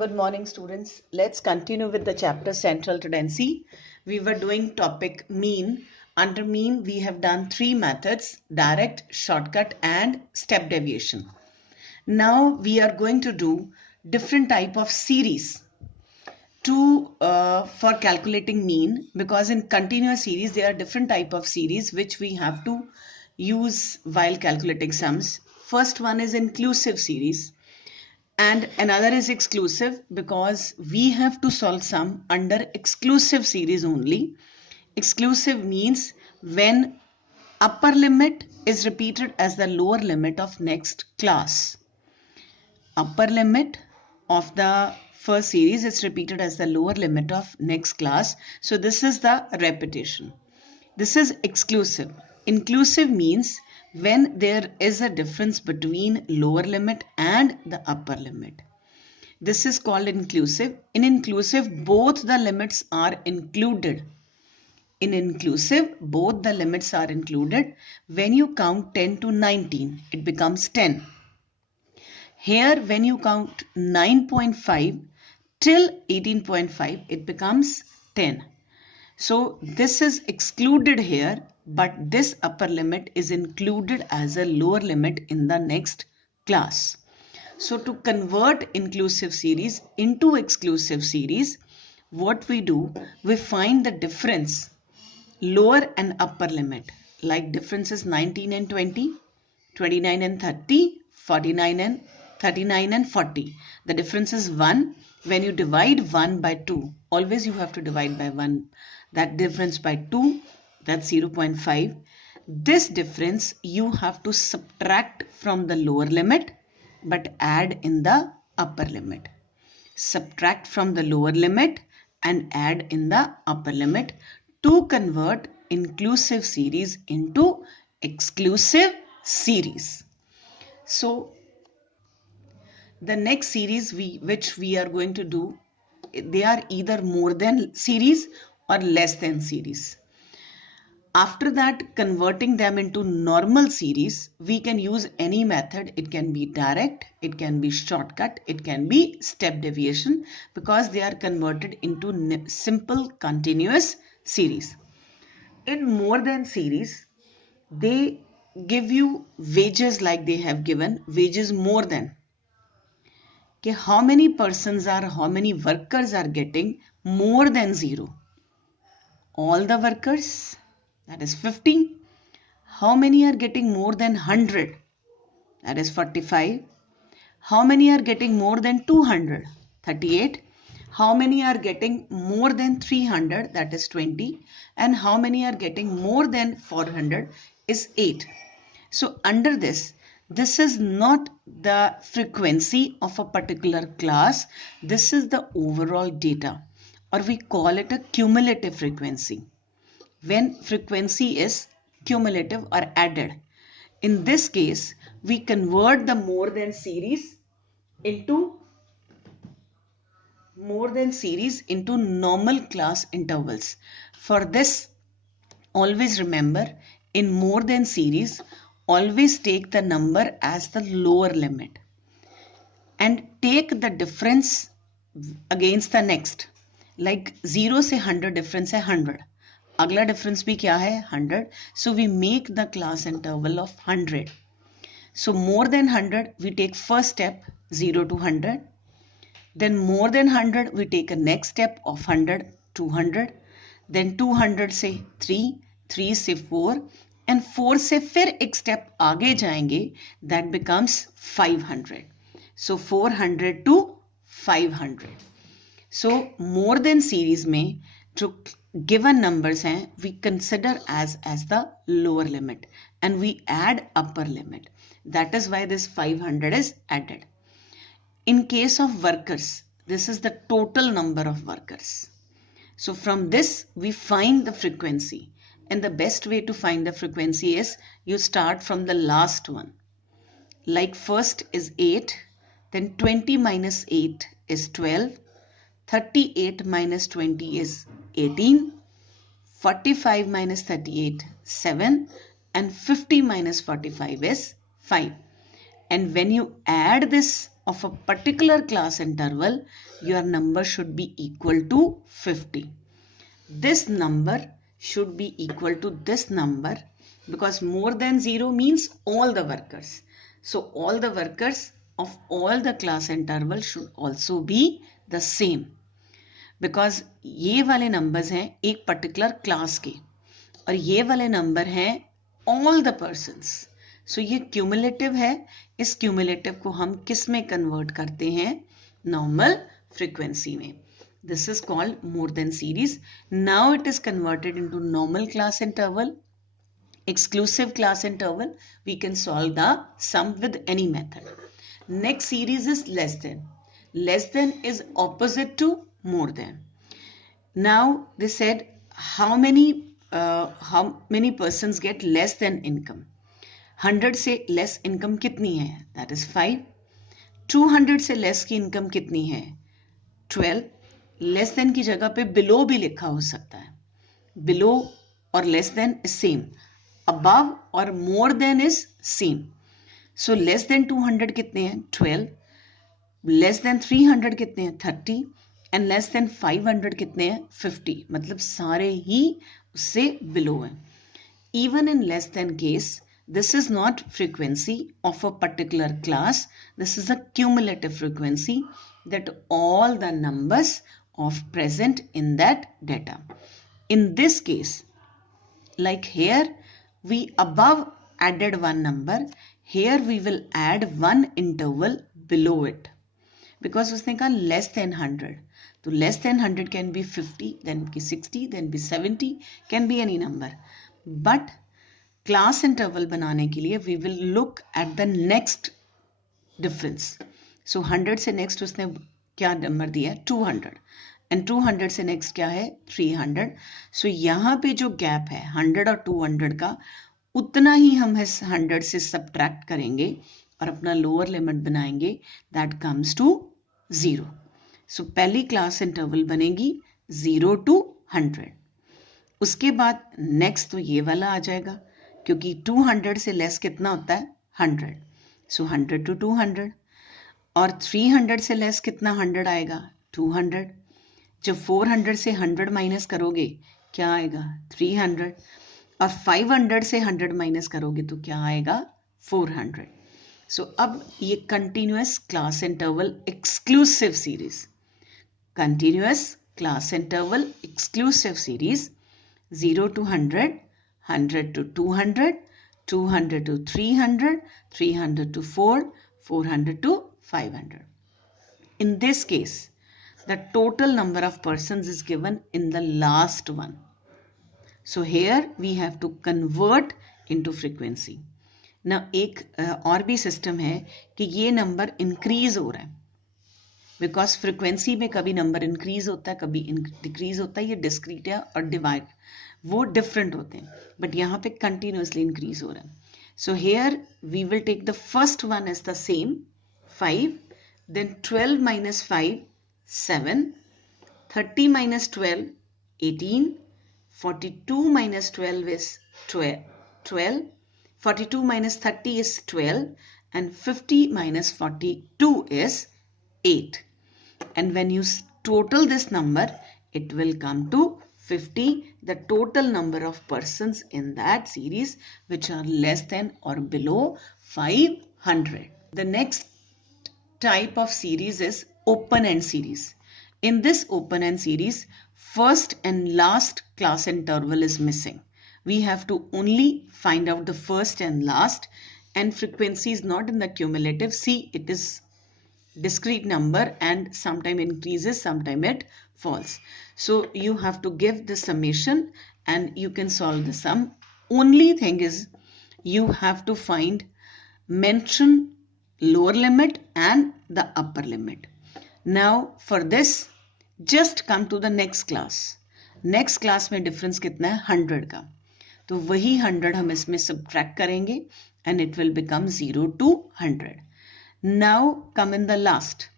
Good morning, students. Let's continue with the chapter Central Tendency. We were doing topic mean. Under mean, we have done three methods: direct, shortcut, and step deviation. Now we are going to do different type of series for calculating mean, because in continuous series there are different type of series which we have to use while calculating sums. First one is inclusive series and another is exclusive, because we have to solve sum under exclusive series only. Exclusive means when upper limit is repeated as the lower limit of next class. Upper limit of the first series is repeated as the lower limit of next class. So this is the repetition. This is exclusive. Inclusive means when there is a difference between lower limit and the upper limit. This is called inclusive. In inclusive, both the limits are included. In inclusive, both the limits are included. When you count 10 to 19, it becomes 10. Here, when you count 9.5 till 18.5, it becomes 10. So this is excluded here, but this upper limit is included as a lower limit in the next class. So to convert inclusive series into exclusive series, what we do, we find the difference, lower and upper limit. Like difference is 19 and 20, 29 and 30, 49 and 39 and 40. The difference is 1. When you divide 1 by 2, always you have to divide by 1. That difference by 2, that's 0.5. This difference you have to subtract from the lower limit but add in the upper limit. Subtract from the lower limit and add in the upper limit to convert inclusive series into exclusive series. So the next series which we are going to do, they are either more than series or less than series. After that, converting them into normal series, we can use any method. It can be direct, it can be shortcut, it can be step deviation, because they are converted into simple continuous series. In more than series, they give you wages, like they have given wages more than. Okay, how many persons are, how many workers are getting more than 0? All the workers, that is 50. How many are getting more than 100? That is 45. How many are getting more than 200? 38. How many are getting more than 300? That is 20. And how many are getting more than 400 is 8. So under this is not the frequency of a particular class. This is the overall data, or we call it a cumulative frequency. When frequency is cumulative or added. In this case, we convert the more than series into normal class intervals. For this, always remember, in more than series, always take the number as the lower limit and take the difference against the next. Like 0 से 100 difference है 100. अगला difference भी क्या है 100. So we make the class interval of 100. So more than 100, we take first step 0 to 100. Then more than 100, we take a next step of 100, 200. Then 200 से 3, 3 से 4 and 4 से फिर एक step आगे जाएंगे, that becomes 500. So 400 to 500. So more than series में जो given numbers हैं, we consider as the lower limit and we add upper limit. That is why this 500 is added. In case of workers, this is the total number of workers. So from this we find the frequency, and the best way to find the frequency is you start from the last one. Like first is 8, then 20 minus 8 is 12, 38 minus 20 is 18, 45 minus 38 7, and 50 minus 45 is 5. And when you add this of a particular class interval, your number should be equal to 50. This number should be equal to this number, because more than 0 means all the workers. So all the workers of all the class interval should also be the same, because ये वाले numbers हैं एक particular class के और ये वाले number हैं all the persons. So ये cumulative है, इस cumulative को हम किस में convert करते हैं? Normal frequency में. This is called more than series. Now it is converted into normal class interval, exclusive class interval. We can solve the sum with any method. Next series is less than. Less than is opposite to more than. Now they said how many persons get less than income. 100 से less income कितनी है? That is 5. 200 से less की income कितनी है? 12. Less than की जगह पे बिलो भी लिखा हो सकता है. बिलो और less than is same. Above और more than is same. So less than 200 कितने हैं? 12. लेस देन 300 कितने हैं? 30. एंड लेस देन 500 कितने हैं? 50. मतलब सारे ही उससे बिलो हैं. Even in less than case, this is not frequency of a particular class. This is a cumulative frequency that all the numbers of present in that data. In this case, like here, we above added one number. Here we will add one interval below it. Because उसने कहा less than 100. तो less than 100 can be 50, then be 60, then be 70, can be any number. But class interval बनाने के लिए we will look at the next difference. So 100 से next उसने क्या number दिया? 200. एंड 200 से नेक्स्ट क्या है? 300. सो यहाँ पे जो गैप है 100 और 200 का, उतना ही हम इस 100 से सब्ट्रैक्ट करेंगे और अपना लोअर लिमिट बनाएंगे. That comes to 0. सो पहली क्लास इंटरवल बनेगी 0 to 100. उसके बाद नेक्स्ट तो ये वाला आ जाएगा, क्योंकि 200 से लेस कितना होता है? 100. सो 100 to 200. और 300 से लेस कितना 100 आएगा? 200. जब 400 से 100 माइनस करोगे क्या आएगा? 300. और 500 से 100 माइनस करोगे तो क्या आएगा? 400. सो अब ये continuous class interval exclusive series, continuous class interval exclusive series 0 to 100, 100 to 200, 200 to 300, 300 to 4, 400 to 500. In this case, the total number of persons is given in the last one. So here we have to convert into frequency. Now एक और भी system है कि ये number increase हो रहा है, because frequency में कभी नंबर इंक्रीज होता है, कभी डिक्रीज होता है. ये डिस्क्रीट है और डिवाइड वो डिफरेंट होते हैं, बट यहाँ पे कंटिन्यूसली इंक्रीज हो रहा है. So here we will take the first one is the same 5, then 12 minus 5 7, 30 minus 12 18, 42 minus 12 is 12, 42 minus 30 is 12, and 50 minus 42 is 8. And when you total this number, it will come to 50, the total number of persons in that series which are less than or below 500. The next type of series is open-end series. In this open-end series, first and last class interval is missing. We have to only find out the first and last, and frequency is not in the cumulative. See, it is discrete number and sometime increases, sometime it falls. So you have to give the summation and you can solve the sum. Only thing is you have to mention lower limit and the upper limit. Now for this, just come to the next class. Next class में difference कितना है? 100 का. तो वही 100 हम इसमें subtract करेंगे and it will become 0 to 100. Now come in the last.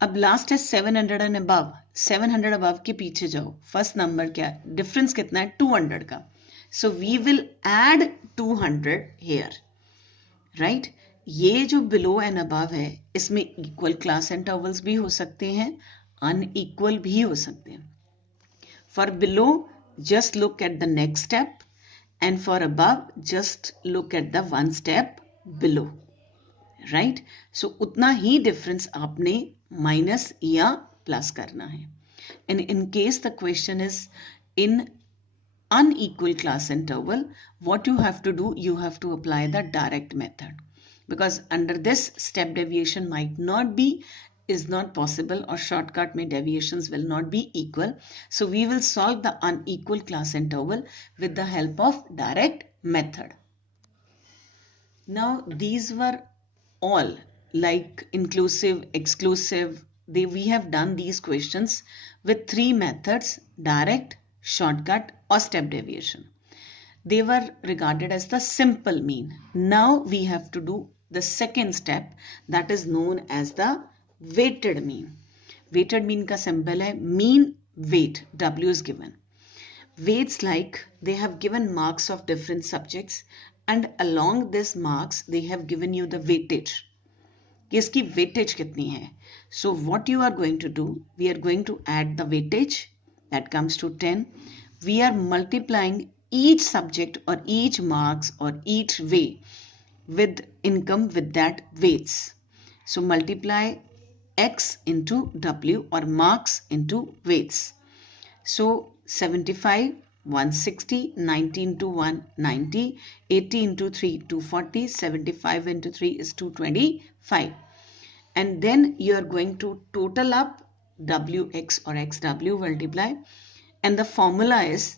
अब last है 700 and above. 700 above के पीछे जाओ. First number क्या है? Difference कितना है? 200 का. So we will add 200 here. Right? ये जो बिलो एंड अबव है, इसमें इक्वल क्लास इंटरवल्स भी हो सकते हैं, अनइक्वल भी हो सकते हैं. For below, just look at the next step, and for above, just look at the one step below. Right? So उतना ही difference आपने minus या plus करना है. And in case the question is in unequal class interval, what you have to do, you have to apply the direct method, because under this step deviation might not be, is not possible, or shortcut may deviations will not be equal. So we will solve the unequal class interval with the help of direct method. Now these were all like inclusive, exclusive. We have done these questions with three methods: direct, shortcut, or step deviation. They were regarded as the simple mean. Now we have to do the second step, that is known as the weighted mean. Weighted mean का symbol है mean weight, W is given. Weights like they have given marks of different subjects, and along this marks they have given you the weightage. कि इसकी weightage कितनी है. So what you are going to do, we are going to add the weightage, that comes to 10. We are multiplying each subject or each marks or each way with income with that weights. So multiply X into W or marks into weights. So 75, 160, 90 into 1, 90, 80 into 3, 240, 75 into 3 is 225. And then you are going to total up Wx or XW multiply, and the formula is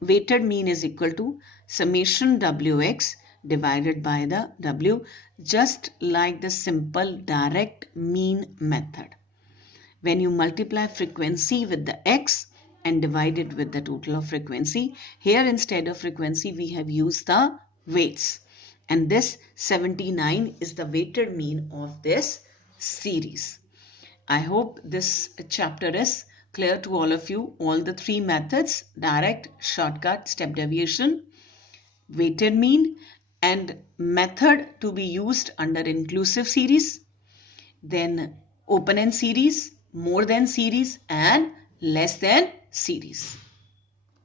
weighted mean is equal to summation Wx divided by the W, just like the simple direct mean method. When you multiply frequency with the X and divide it with the total of frequency, here instead of frequency we have used the weights. And this 79 is the weighted mean of this series. I hope this chapter is clear to all of you. All the three methods: direct, shortcut, step deviation, weighted mean, and method to be used under inclusive series, then open end series, more than series, and less than series.